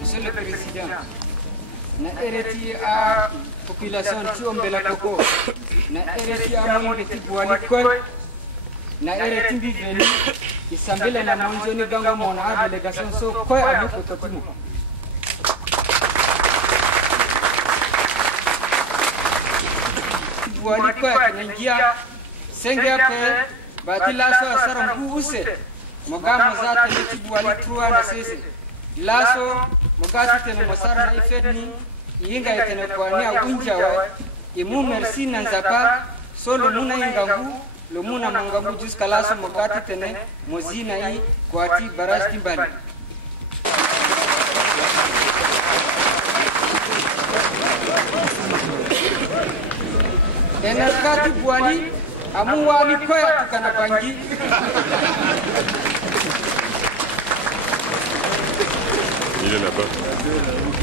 Monsieur le Président, na ereti a population ti ombela koko na ereti a mo beti buali ko na ereti biveni isambele na monjoni bango mona a delegation so ko a mo kototimo buali ko na sengia pe batila so asara mbuuse mogamo za teleti buali trua na sese laso mogati tena masara na ifedni yinga yetene kwa nia unja wa imu merci na nzapa solo muna ingangu lo muna mangabu jusqu'à laso mogati tene mozina yi kwa ti barasti mbali enerkati buali amu wali koya tukana bangi Il est là-bas.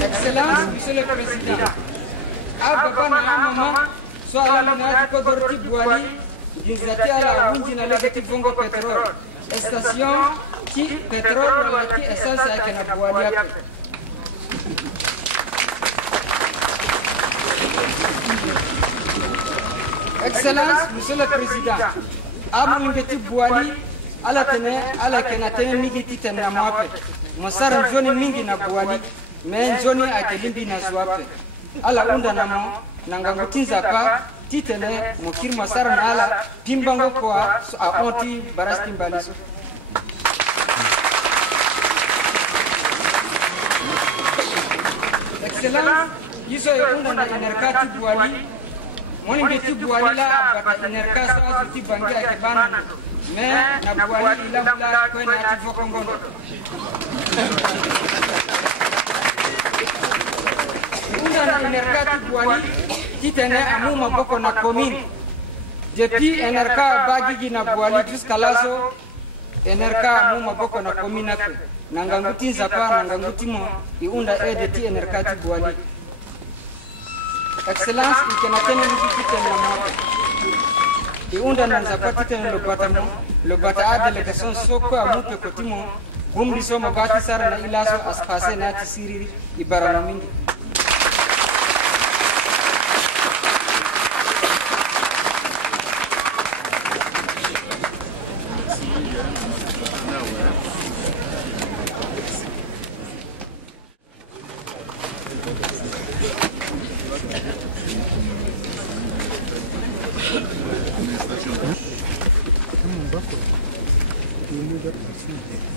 Excellence, Monsieur le Président. Ababa na mama so ala na ko dorti buali dinzati ala unji na legati bongo petrol. Station ki petrol la ki essence yake na buali yake. Excellence, Monsieur le Président. Amu ngeti buali ala tene ala kena tene migiti tene na mwape. Mosara njoni mingi na buali me njoni akelimbi na zwape ala unda namo nangangutinza pa titene mukir mosara na ala pimbango kwa a onti barasti mbaliso Excellence yiso unda na enerkati buali moni beti buali la bata enerkasa azuti bangi akebana me na buali ila bula ko na tivokongondo Unda enerkati buali titene amu maboko na commune depuis enerka bagigi na buali jusqu'à laso enerka amu maboko na commune ape nanganguti zapa nanganguti mo iunda ti enerkati buali Excellence ikena tene titene na mo iunda nanzapa titene lo bata a delegation soko amu pe kotimo Bumbi so magati sara na ilaso aspase na tisiri ibarano mingi.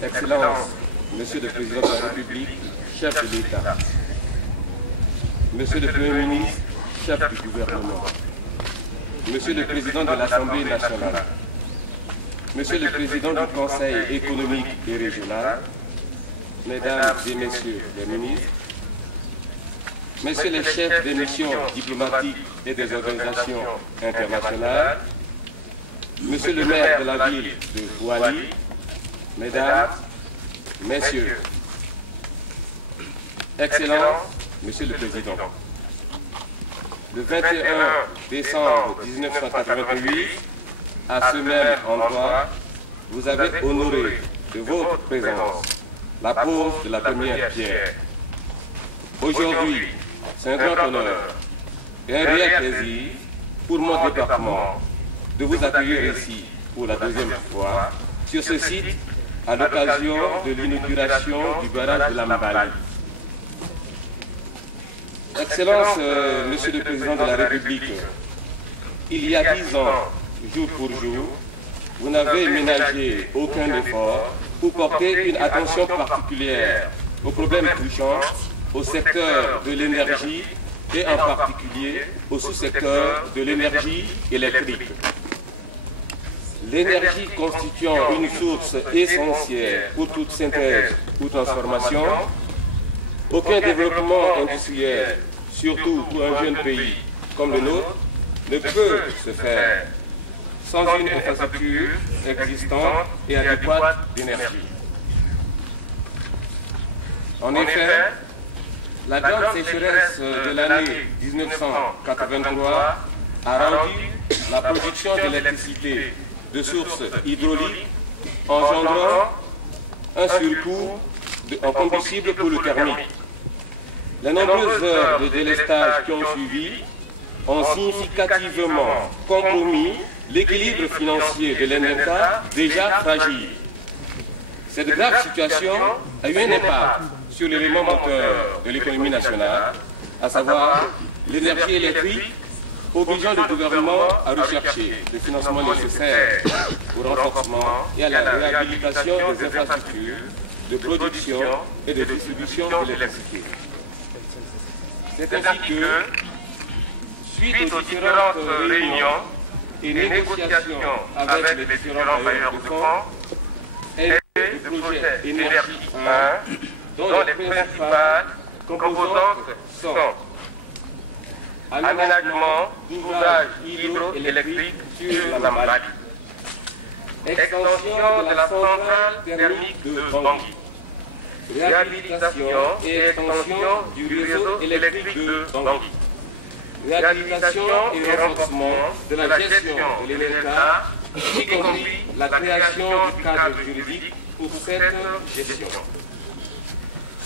Excellence, Monsieur le Président de la République, chef de l'État, Monsieur le Premier ministre, chef du gouvernement, Monsieur le Président de l'Assemblée nationale, Monsieur le Président du Conseil économique et régional, Mesdames et Messieurs les ministres, Messieurs les chefs des missions diplomatiques et des organisations internationales, Monsieur le maire de la ville de Bouali, Mesdames, Messieurs, Excellence, Monsieur le Président, le 21 décembre 1988, à ce même endroit, vous avez honoré de votre présence la pose de la première pierre. Aujourd'hui, c'est un grand honneur et un réel plaisir pour mon département de vous accueillir ici pour la deuxième fois sur ce site à l'occasion de l'inauguration du barrage de la Mbali. Excellence, Monsieur le Président de la République, il y a 10 ans, jour pour jour, vous n'avez ménagé aucun effort pour porter une attention particulière aux problèmes touchant au secteur de l'énergie et en particulier au sous-secteur de l'énergie électrique. L'énergie constituant une source essentielle pour toute synthèse ou transformation, aucun développement industriel, surtout pour un jeune pays comme le nôtre, ne peut se faire sans une infrastructure existante et adéquate d'énergie. En effet, la grande sécheresse de l'année 1983 a rendu la production d'électricité de sources hydrauliques engendrant un surcoût en combustible pour le thermique. Les nombreuses heures de délestage qui ont suivi ont significativement compromis l'équilibre financier de l'ENENCA déjà fragile. Cette grave situation a eu un impact sur l'élément moteur de l'économie nationale, à savoir l'énergie électrique, obligeant le gouvernement à rechercher le financement nécessaire au renforcement et à la réhabilitation des infrastructures de production et de distribution de l'électricité. C'est ainsi que, suite aux différentes réunions et négociations avec les différents bailleurs de fonds, est le projet Énergie 1, dont les principales composantes sont aménagement d'ouvrages hydroélectriques sur la Mali, extension de la centrale thermique de Bangui, réhabilitation et extension du réseau électrique de Bangui, réhabilitation et renforcement de la gestion de l'ENENCA, y compris la création du cadre juridique pour cette gestion.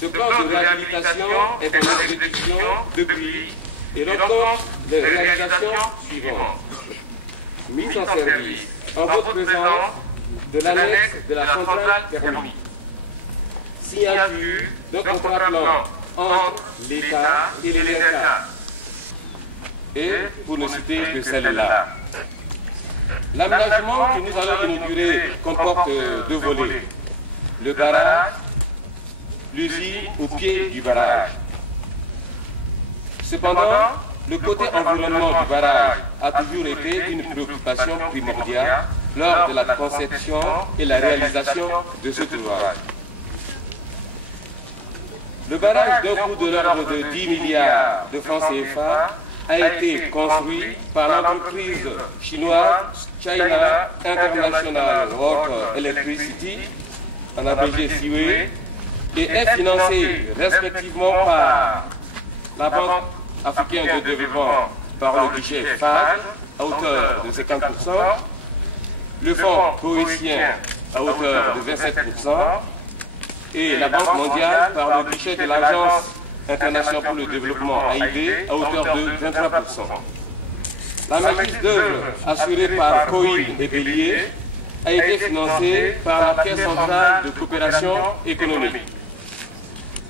Ce plan de réhabilitation est en exécution depuis et rencontre les réalisations suivantes. Mise en service en votre présence de l'annexe de la centrale thermique. Signature d'un contrat plan entre l'État et l'ENENCA. Et pour ne citer que celle-là. L'aménagement que nous allons inaugurer comporte deux volets. Le barrage, l'usine au pied du barrage. Cependant, le côté environnement du barrage a toujours été une préoccupation primordiale lors de la conception et la réalisation de cet ouvrage. Le barrage d'un coût de l'ordre de 10 milliards de francs CFA a été construit par l'entreprise chinoise China International Water Electricity, en abrégé CIWE, et est financé respectivement par la Banque africaine de développement par le guichet FAD à hauteur de 50%, le Fonds cohésien à hauteur de 27% et la Banque mondiale par le guichet de l'Agence internationale pour le développement AID à hauteur de 23%. La maîtrise d'œuvre assurée par Coïl et Bélier a été financée par la Caisse centrale de coopération économique.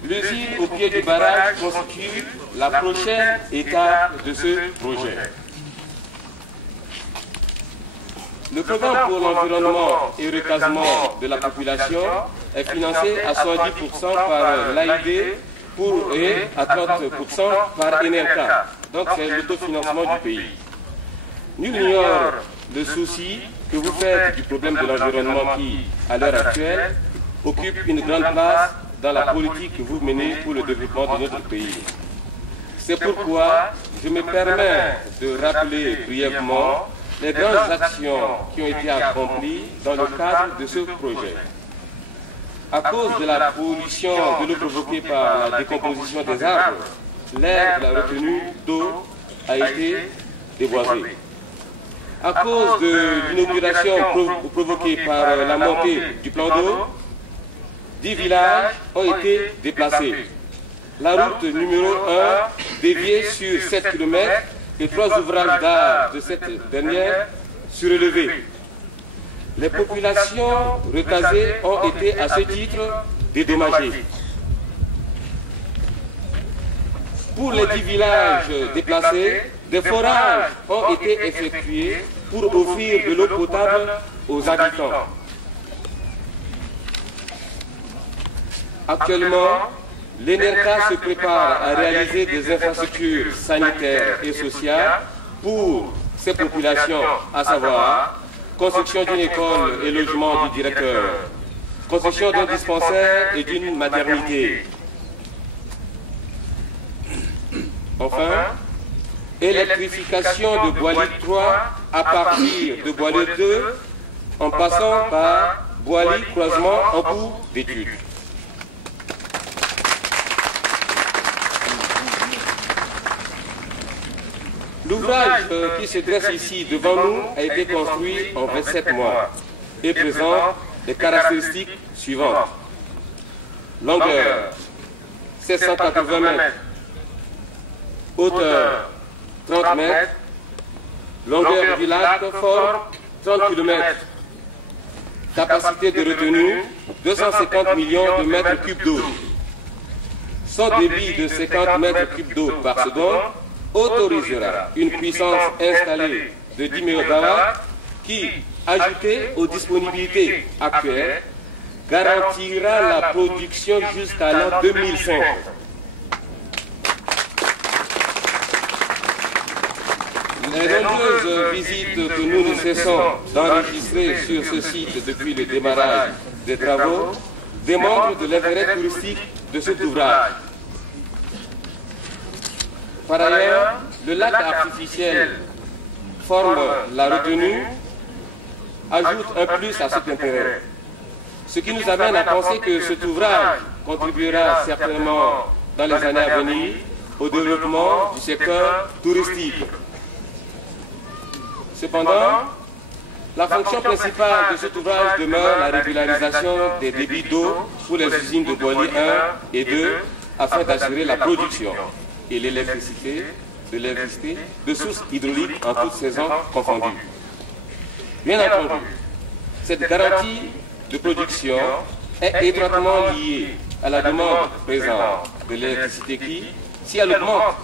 L'usine au pied du barrage constitue la prochaine étape de ce projet. Le programme pour l'environnement et le recasement de la population est financé à 70% par l'AID et à 30% par ENENCA. Donc c'est l'autofinancement du pays. Nul n'ignore le souci que vous faites du problème de l'environnement qui, à l'heure actuelle, occupe une grande place dans la politique que vous menez pour le développement de notre pays. C'est pourquoi je me permets de rappeler brièvement les grandes actions qui ont été accomplies dans le cadre de ce projet. À cause de la pollution de l'eau provoquée par la décomposition des arbres, l'aire de la retenue d'eau a été déboisée. À cause de l'inauguration provoquée par la montée du plan d'eau, 10 villages ont été déplacés. La route numéro 1 déviée sur 7 km et 3 ouvrages d'art de cette dernière surélevés. Les populations recasées ont été à ce titre dédommagées. Pour les 10 villages déplacés, des forages ont été effectués pour offrir de l'eau potable aux habitants. Actuellement, l'ENENCA se prépare à réaliser des infrastructures sanitaires et sociales pour ces populations, à savoir construction d'une école et logement du directeur, construction d'un dispensaire et d'une maternité. Enfin, électrification de Boili 3 à partir de Boili 2 en passant par Boili croisement en cours d'études. L'ouvrage qui se dresse ici devant nous a été construit en 27 mois et présente les caractéristiques suivantes. Longueur 780 mètres hauteur 30 mètres, longueur du lac forme 30 km, capacité de retenue 250 millions de mètres cubes d'eau. Son débit de 50 mètres cubes d'eau par seconde autorisera une puissance installée de 10 MW qui, ajoutée aux disponibilités actuelles, garantira la production jusqu'à l'an 2005. Les nombreuses visites que nous ne cessons d'enregistrer sur ce site depuis le démarrage des travaux démontrent de l'intérêt touristique de cet ouvrage. Par ailleurs, le lac artificiel forme la retenue, ajoute un plus à cet intérêt. Ce qui nous amène à penser que cet ouvrage contribuera certainement dans les années à venir au développement du secteur touristique. Cependant, la fonction principale de cet ouvrage demeure la régularisation des débits d'eau pour les usines de Boili 1 et 2 afin d'assurer la production et l'électricité de sources hydrauliques en toutes saisons confondues. Bien entendu, cette garantie de production est étroitement liée à la demande présente de l'électricité qui, si elle augmente,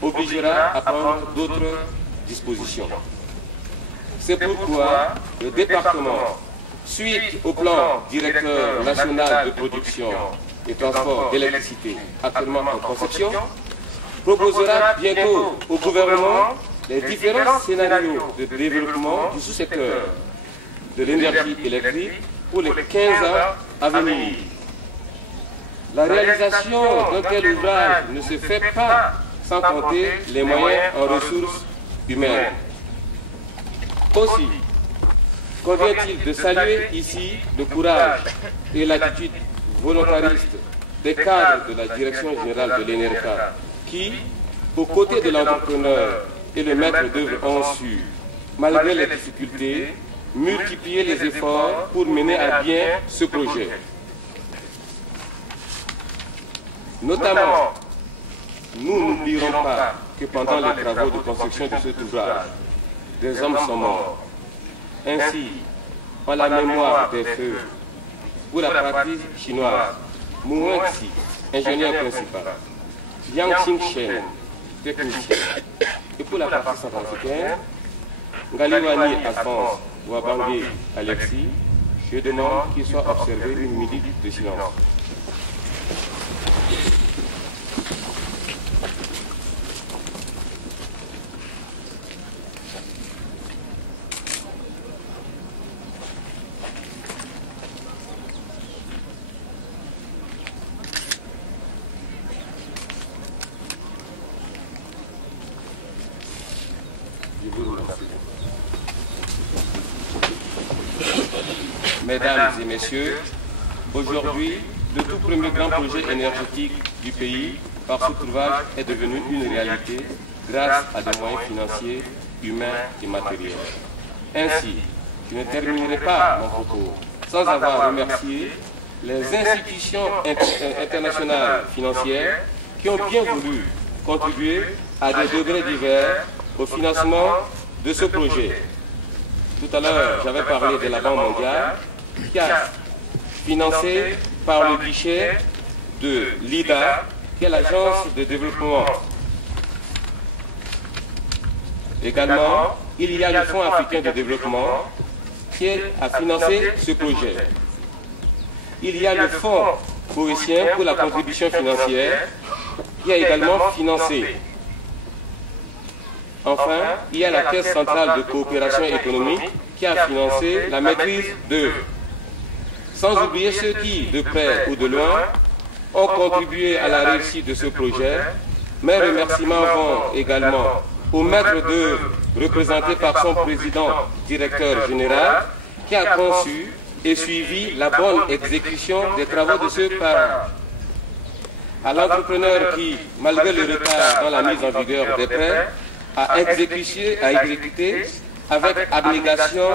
obligera à prendre d'autres dispositions. C'est pourquoi le département, suite au plan directeur national de production et transport d'électricité actuellement en conception, proposera bientôt au gouvernement les différents scénarios de développement du sous-secteur de l'énergie électrique pour les 15 ans à venir. La réalisation d'un tel ouvrage ne se fait pas sans compter les moyens en ressources humaines. Aussi, convient-il de saluer ici le courage et l'attitude volontariste des cadres de la Direction générale de l'ENERCA qui, aux côtés de l'entrepreneur et le maître d'œuvre, ont su, malgré les difficultés, multiplier les efforts pour mener à bien ce projet. Notamment, nous n'oublierons pas que pendant les travaux de construction de cet ouvrage, des hommes sont morts. Ainsi, en la mémoire des feux, pour la partie chinoise, Mouang Xi, ingénieur principal, Yang Xingchen, technicien, et pour la partie centrafricaine, Ngaliwani Alphonse Wabangé Alexis, je demande qu'il soit observé une minute de silence. Mesdames et messieurs, aujourd'hui, le tout premier grand projet énergétique du pays, par ce ouvrage, est devenu une réalité grâce à des moyens financiers, humains et matériels. Ainsi, je ne terminerai pas mon propos sans avoir remercié les institutions internationales financières qui ont bien voulu contribuer à des degrés divers au financement de ce projet. Tout à l'heure, j'avais parlé de la Banque mondiale qui a financé par le guichet de l'IDA, qui est l'agence de développement. Également, il y a le Fonds africain de développement qui a financé ce projet. Il y a le Fonds mauricien pour la contribution financière qui a également financé. Enfin, il y a la Caisse centrale de coopération économique qui a financé la maîtrise d'œuvre. Sans oublier ceux qui, de près ou de loin, ont contribué à la réussite de ce projet. Mes remerciements vont également au maître d'œuvre représenté par son président directeur général qui a conçu et suivi la bonne exécution des travaux de ce parent. À l'entrepreneur qui, malgré le retard dans la mise en vigueur des prêts, a exécuté avec abnégation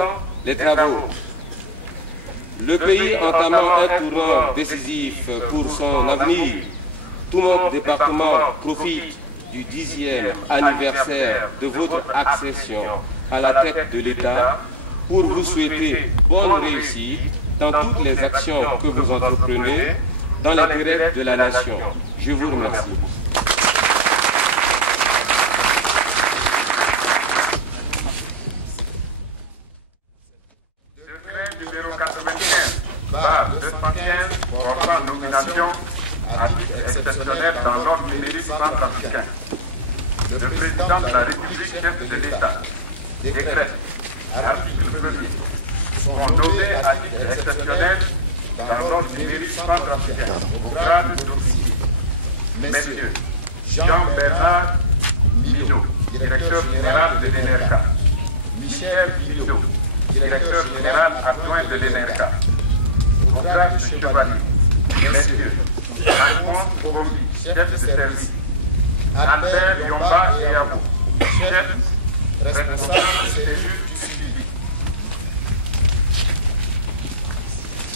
les travaux. Le pays entamant un tournant décisif pour son avenir, tout notre département profite du 10e anniversaire de votre accession à la tête de l'État pour vous souhaiter bonne réussite dans toutes les actions que vous entreprenez dans l'intérêt de la nation. Je vous remercie. Numéro 95, barre 215, portant nomination à titre exceptionnel dans l'ordre numérique centrafricain. Le président de la République, chef de l'État, décrète, article 1er, sont nommés à titre exceptionnel dans l'ordre numérique centrafricain au grade d'officier. Messieurs Jean-Bernard Minot, directeur général de l'ENERCA, Michel Guido, directeur général adjoint de l'ENERCA, au grade de chevalier. Messieurs Alphonse Bombi, chef de service, Albert Yomba et Abou, chef responsable de cellule du suivi.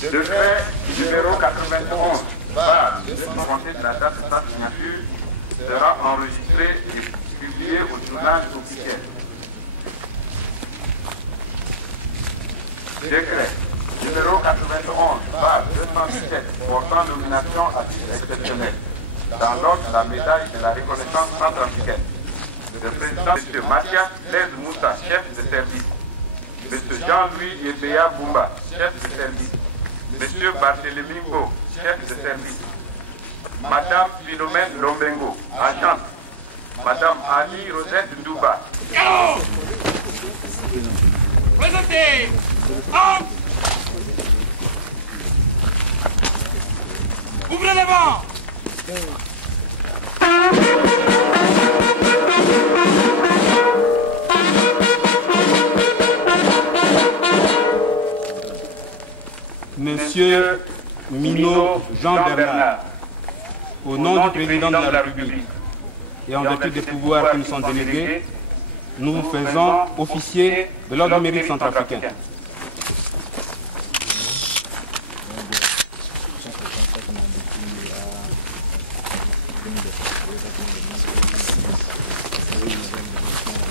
Décret numéro 91, barre 238 de la date de sa signature sera enregistré et publié au journal officiel. Décret numéro 91, barre 217, portant nomination à titre exceptionnel dans l'ordre de la médaille de la reconnaissance centrafricaine. Le président M. Mathias Blaise Moussa, chef de service. M. Jean-Louis Yébéa Boumba, chef de service. M. Barthélémy Bo, chef de service. Madame Philomène Lombengo, agente. Madame Ali Rosette Douba. Présentez. Ouvrez les bancs. Monsieur Minot Jean-Bernard, au nom du président de la République et en vertu des pouvoirs qui nous sont délégués, nous vous faisons officier de l'ordre numérique centrafricain.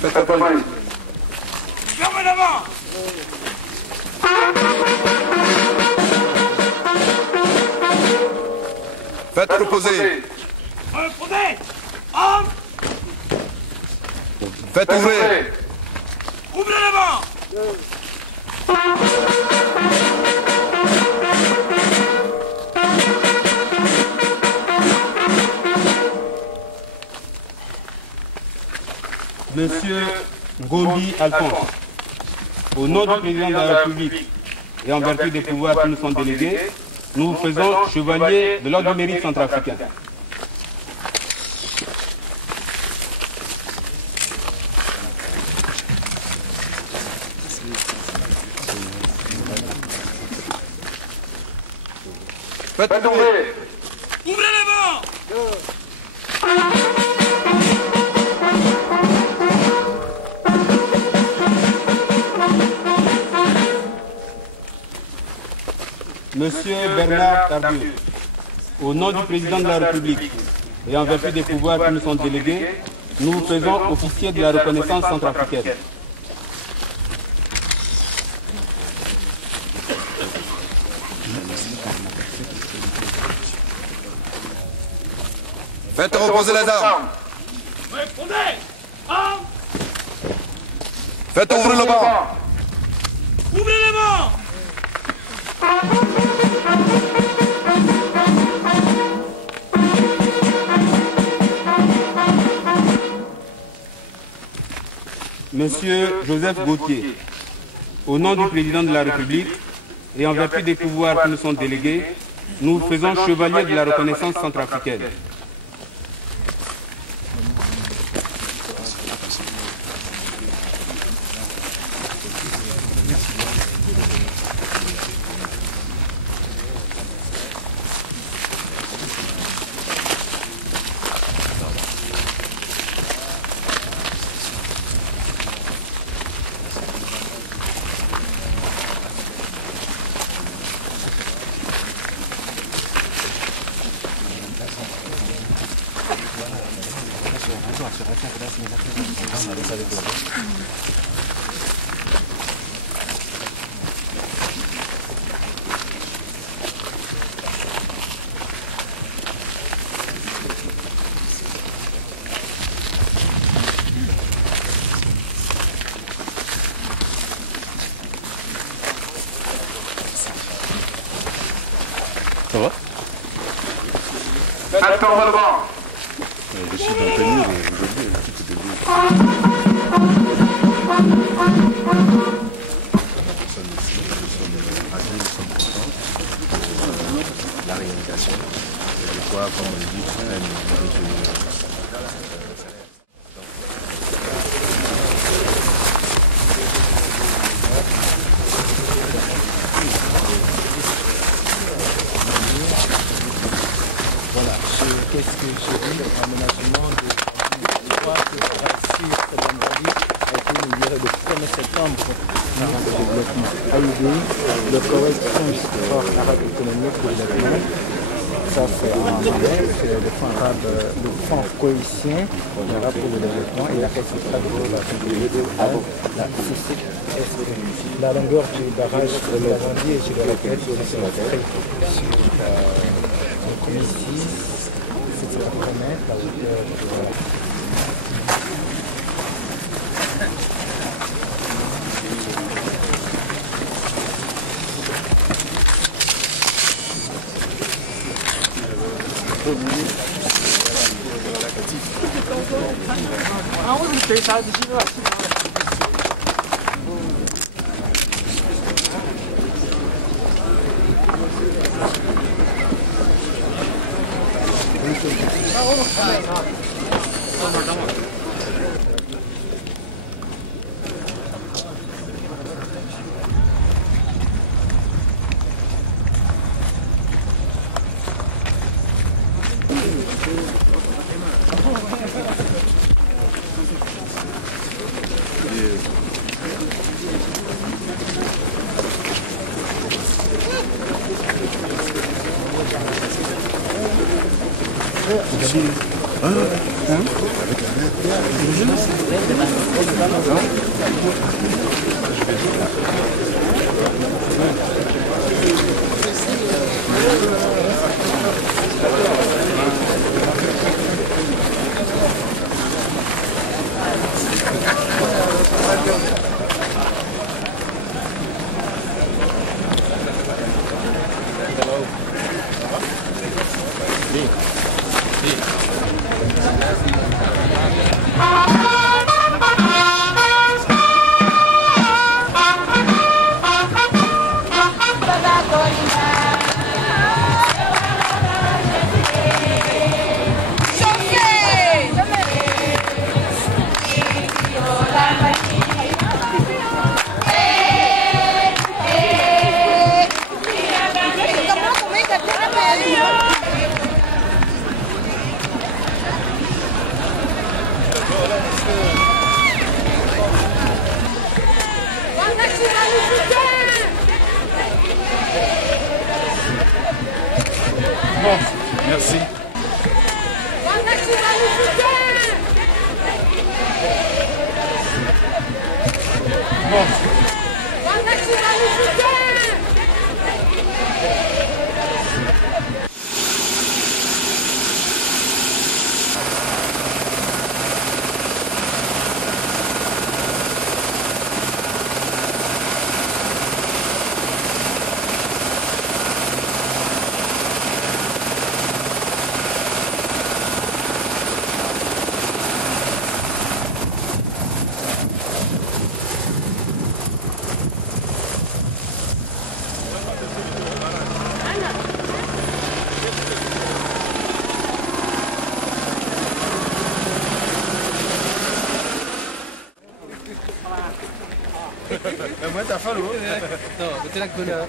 Faites applaudissements. Fermez devant. Faites reposer. Reposez. Homme. Faites ouvrir. Ouvrez les bancs. Monsieur Ngombi Alphonse, au nom du président de la République et en vertu des pouvoirs qui nous sont délégués, nous vous faisons chevalier de l'ordre du mérite centrafricain. Faites ouvrir. Ouvrez les bancs. Monsieur Bernard Tardieu, au nom du président de la République et en vertu des pouvoirs qui nous sont délégués, nous vous faisons officier de la reconnaissance centrafricaine. Faites reposer les armes. Répondez. Homme. Faites ouvrir le banc. Ouvrez les bancs. Monsieur Joseph Gauthier, au nom du président de la République et en vertu des pouvoirs qui nous sont délégués, nous vous faisons chevalier de la reconnaissance centrafricaine. Ça va? Faites tomber le banc. Je suis dans le panier, aujourd'hui, tout est début. La réalisation. Et des fois, comme on le dit, quand même, voilà, qu'est-ce que j'ai dit, l'aménagement de crois que sur cette vendredi a été inauguré le 1er septembre par le développement AID, le correction du sport arabe économique de développement. Ça c'est en anglais, c'est le fonds arabe, le fonds cohésion arabe pour le développement et la résultat de la sécurité la CCSP. La longueur du barrage de l'Arrondi et je le répète, c'est la donc ici, c'est 80 mètres, la hauteur de merci. Moi, t'as fallu. Non, c'est la couleur.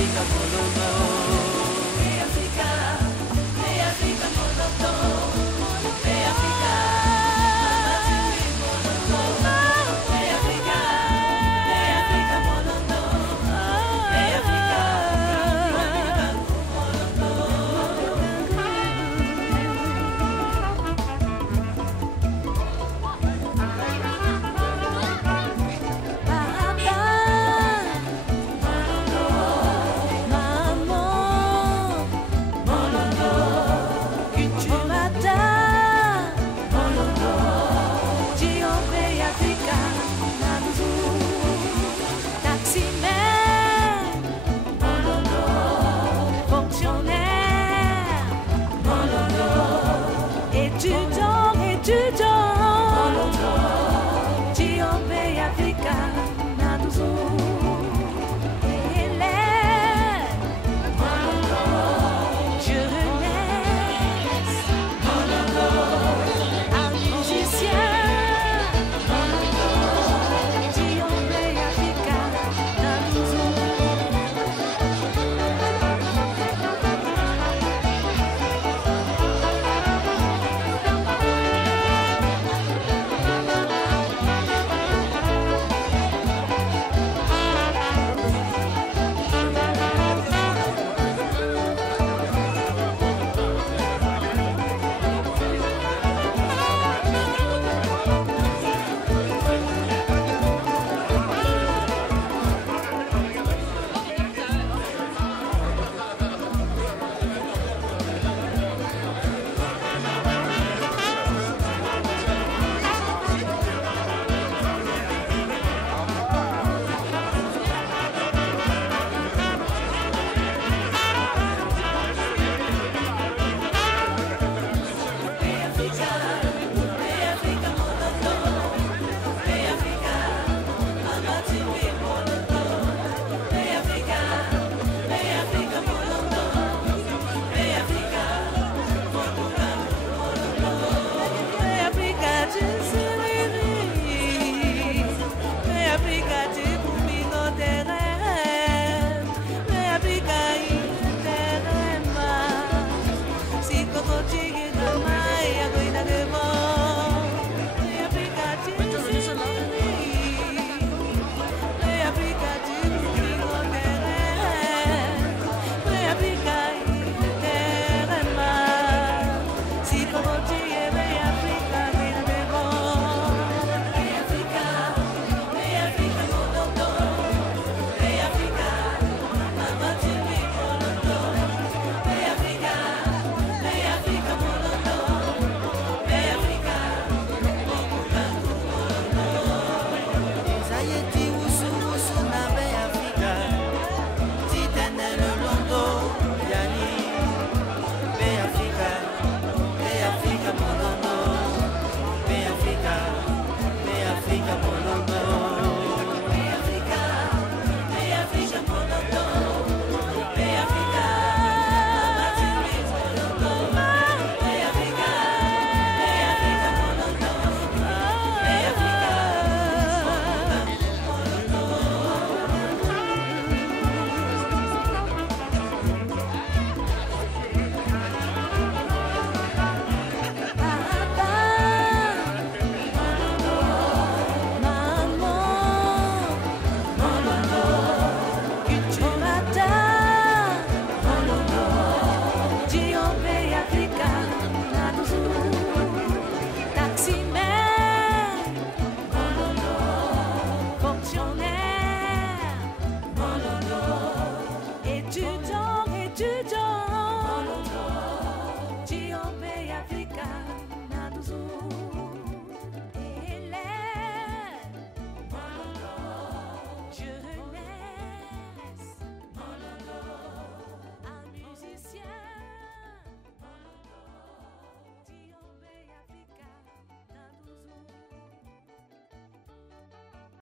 Africa, Colombo.